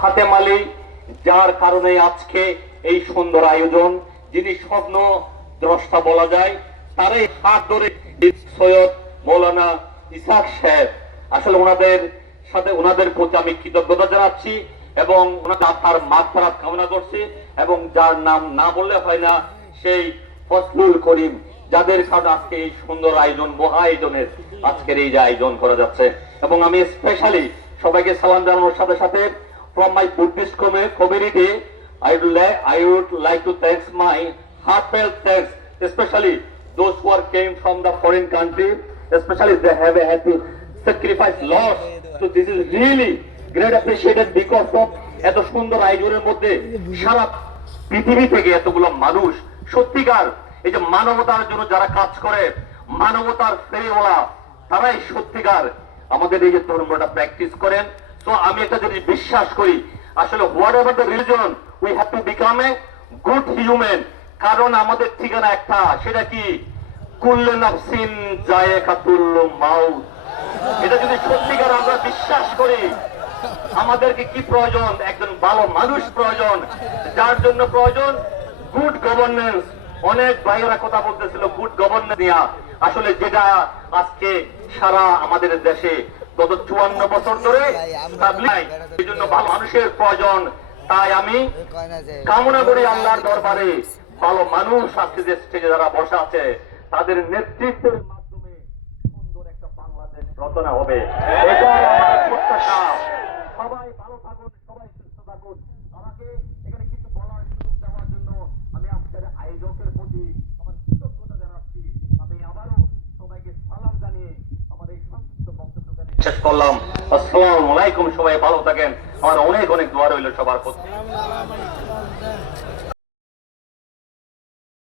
হাতেম আলী যার কারণে আজকে এই সুন্দর আয়োজন, যিনি স্বপ্ন দ্রষ্টা বলা যায়, তারই হাত ধরে সৈয়দ মৌলানা ইসাক সাহেব। আসলে ওনাদের সাথে ওনাদের প্রতি আমি কৃতজ্ঞতা জানাচ্ছি এবং ওনাদের আত্মার মাফারাত কামনা করছি এবং যার নাম না বললে হয় না, সেই ফজলুল করিম, যাদের কারণে আজকে এই সুন্দর আয়োজন, মহা আয়োজনের আজকের এই যে আয়োজন করা যাচ্ছে। এবং আমি স্পেশালি সবাইকে সালাম জানানোর সাথে সাথে from my Buddhist community, I would like I would like to thank my heartfelt thanks, especially those who are came from the foreign country, especially they have had to sacrifice lots. So this is really great appreciated because of এত সুন্দর আয়োজনের মধ্যে সারা পৃথিবী থেকে এতগুলো মানুষ সত্যিকার এই যে মানবতার জন্য যারা কাজ করে মানবতার ফেরিওয়ালা তারাই সত্যিকার আমাদের এই যে ধর্মটা প্র্যাকটিস করেন তো আমি একটা জিনিস বিশ্বাস করি, আসলে whatever the religion we have to become a good human কারণ আমাদের ঠিকানা একটা, সেটা কি? কুল্লে নাফসিন জায়েকাতুল মাউত। এটা যদি সত্যিকার আমরা বিশ্বাস করি, আমাদেরকে কি প্রয়োজন? একজন ভালো মানুষ প্রয়োজন। যার জন্য প্রয়োজন? গুড গভর্নেন্স অনেক ভাইয়েরা কথা বলতেছিল গুড গভর্নেন্স নিয়ে। আসলে যেটা আজকে সারা আমাদের দেশে গত চুয়ান্ন বছর ধরে এই জন্য ভালো মানুষের প্রয়োজন। তাই আমি কামনা করি আল্লাহর দরবারে ভালো মানুষ আজকে যে স্টেজে যারা বসে আছে তাদের নেতৃত্বের মাধ্যমে সুন্দর একটা বাংলাদেশ রচনা হবে। এটাই আমার প্রত্যাশা। সবাই ভালো থাকুন সবাই সুস্থ থাকুন। আমাকে এখানে কিছু বলার সুযোগ দেওয়ার জন্য আমি আজকের আয়োজকের প্রতি আমার কৃতজ্ঞতা জানাচ্ছি আমি আবারও সবাইকে সালাম জানিয়ে আমার এই সংক্ষিপ্ত বক্তব্য শেষ করলাম। আসসালামু আলাইকুম সবাই ভালো থাকেন। আমার অনেক অনেক দোয়া রইল সবার প্রতি।